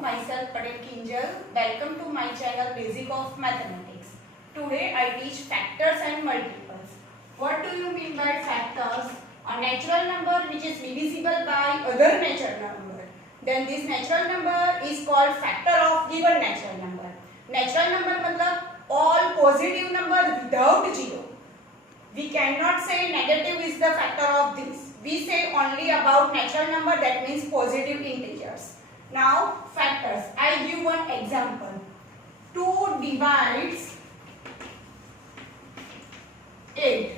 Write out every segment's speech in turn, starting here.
myself Patel Kinjal. Welcome to my channel Basic of Mathematics. Today I teach factors and multiples. What do you mean by factors? A natural number which is divisible by other natural number. Then this natural number is called factor of given natural number. Natural number मतलब all positive number without zero. We cannot say negative is the factor of this. We say only about natural number, that means positive integers. Now factors. I give one example. 2 divides 8.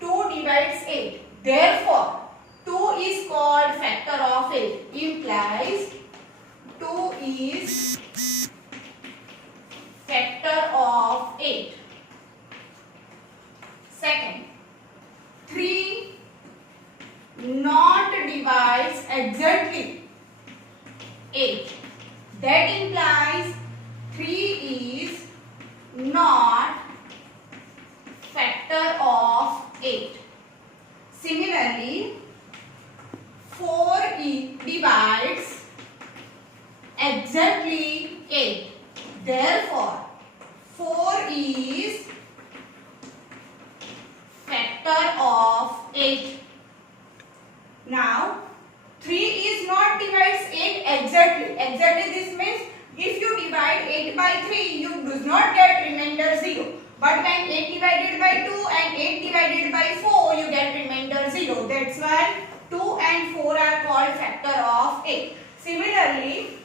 2 divides 8. Therefore, 2 is called factor of 8. Implies 2 is factor of 8. Second, 3 not divides exactly 8. That implies 3 is not factor of 8. Similarly, 4 divides exactly 8. Therefore, 4 is factor of 8. Now, 3 is not divides 8 exactly. Exactly this means if you divide 8 by 3, you do not get remainder 0. But when 8 divided by 2 and 8 divided by 4, you get remainder 0. That's why 2 and 4 are called factor of 8. Similarly,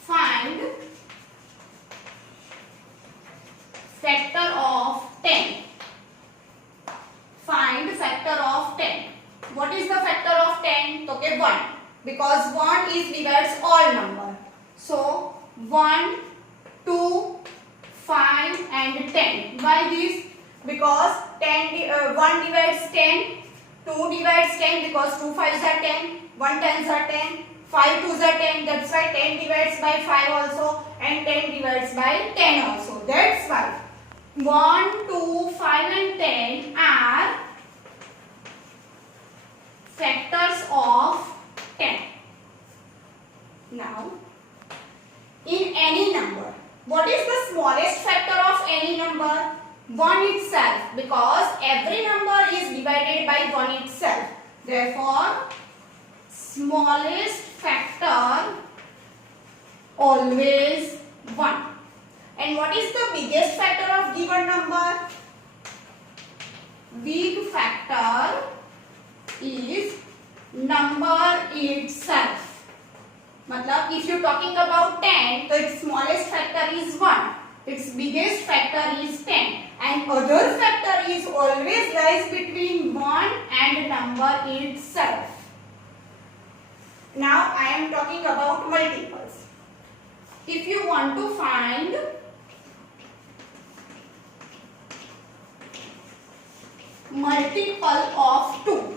find factor of 10. Find factor of 10. What is the factor of 10? Okay, 1. Because 1 is divides all number. So 1, 2, 5 and 10. Why this? Because 1 divides 10, 2 divides 10 because 2 5s are 10, 1 10s are 10, 5 2s are 10. That's why 10 divides by 5 also and 10 divides by 10 also. That's why 1, 2, 5 and 10 are factors of 10. Now, in any number, what is the smallest factor of any number? 1 itself, because every number is divided by 1 itself. Therefore, smallest factor always 1. And what is the biggest factor of given number? Big factor is number itself. मतलब if you talking about 10, so its smallest factor is 1. Its biggest factor is 10. And other factor is always lies between 1 and number itself. Now I am talking about multiples. If you want to find multiple of 2.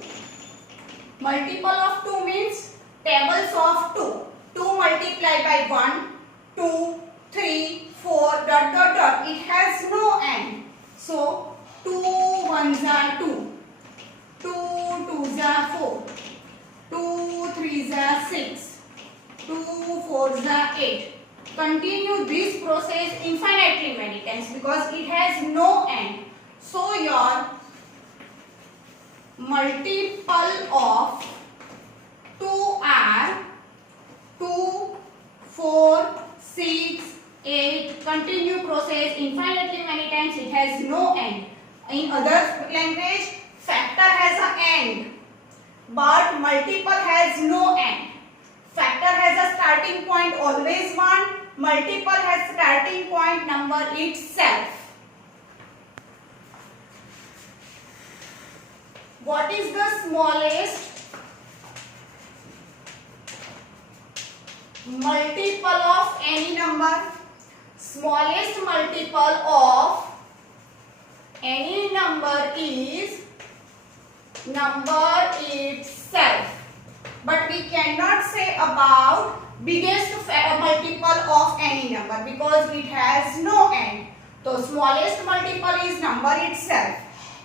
Multiple of 2 means tables of 2. 2 multiplied by 1, 2, 3, 4, dot dot dot. It has no end. So 2 1s are 2, 2 2s are 4, 2 3s are 6, 2 4s are 8. Continue this process infinitely many times because it has no end. So your multiple of 2 are 2, 4, 6, 8. Continue process infinitely many times. It has no end. In other language, factor has an end, but multiple has no end. Factor has a starting point always 1. Multiple has starting point number itself. What is the smallest multiple of any number? Smallest multiple of any number is number itself. But we cannot say about biggest multiple of any number because it has no end. So smallest multiple is number itself.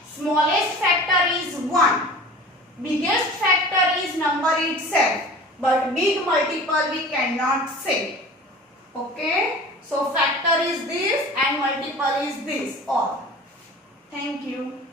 Smallest factor is 1. Biggest factor number itself, but big multiple we cannot say. Okay, so factor is this and multiple is this all. Thank you.